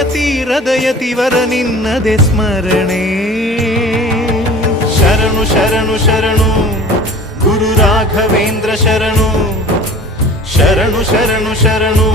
ತುಂಗೆಯ ತೀರದ ಯತಿವರ ನಿನ್ನದೆ ಸ್ಮರಣೆ ಶರಣು ಶರಣು ಶರಣು ಗುರು ರಾಘವೇಂದ್ರ ಶರಣು ಶರಣು ಶರಣು ಶರಣು